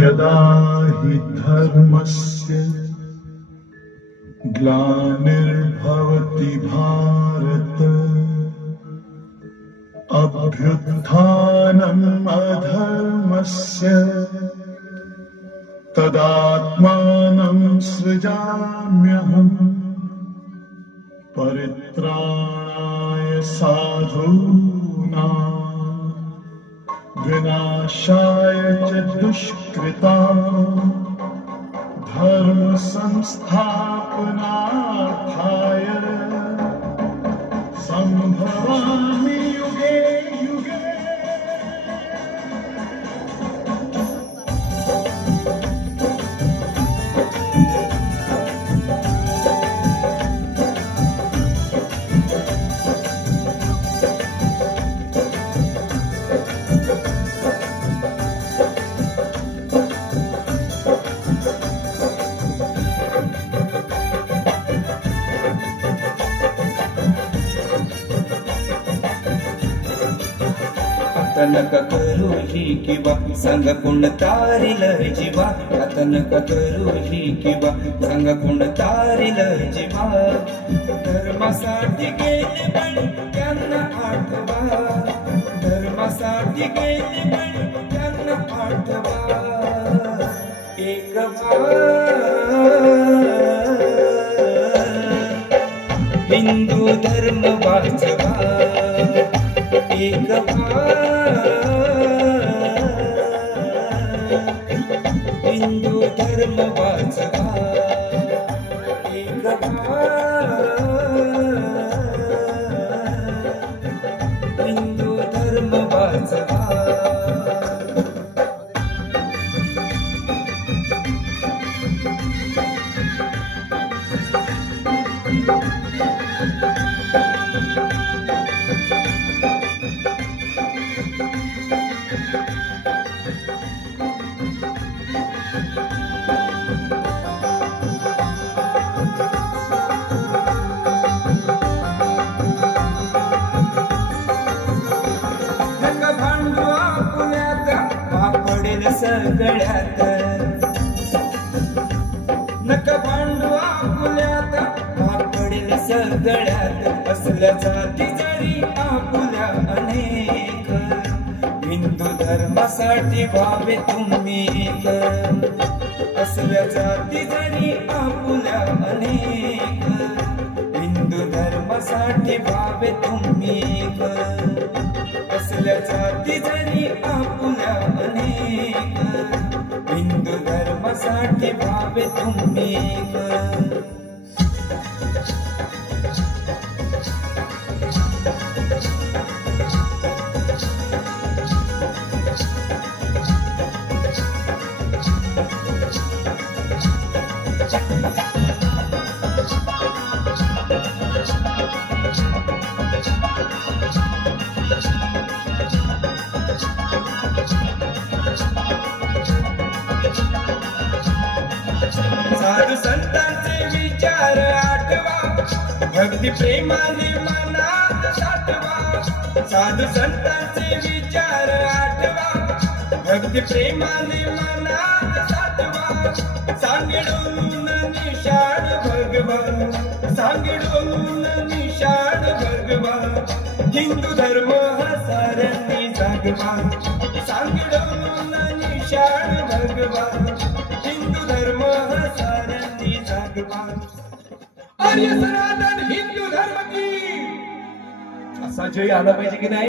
यदा हि धर्मस्य ग्लानिर्भवति भारत अभ्युत्थानम् अधर्मस्य तदात्मानं सृजाम्यहम् परित्राणाय साधूनां विनाशाय च दुष्कृताम् धर्म संस्थापनार्थाय संभवामि युगे युगे। तनक करू ही किंवा संग कुंड तारिल जीवा, तनक करू ही किंवा संग कुंड तारिल जीवा। धर्मासाठी गेले पण त्यांना आठवा, धर्मासाठी गेले पण त्यांना आठवा। एक हिंदू धर्म वाचवा, एक हिंदू धर्म वाचवा, एक हिंदू धर्म वाचवा। सगळ्यात नका भांडू आपुल्यात, पडेल सगळ्यात। असल्या जाती जरी आपुल्या अनेक, हिंदू धर्मासाठी व्हावे तुम्ही एक। असल्या जाती जरी आपुल्या अनेक, हिंदू धर्मासाठी व्हावे तुम्ही एक। असल्या जाती जरी आपुल्या अनेक, हिंदू धर्मासाठी व्हावे तुम्ही एक। साधू संतांचे विचार आठवा, भक्ती प्रेमाने मनात साठवा। साधू संतांचे विचार आठवा, भक्ती प्रेमाने मनात साठवा। सांगिडून निशाण भगवान, सांगिडून निशाण भगवान। हिंदू धर्म हा सारंगी जागवा, सांगिडून निशाण भगवान। हिंदू धर्म हा सारंगी जागवा। आर्य सनातन हिंदू धर्म की असा जय आला पाहिजे की नाही?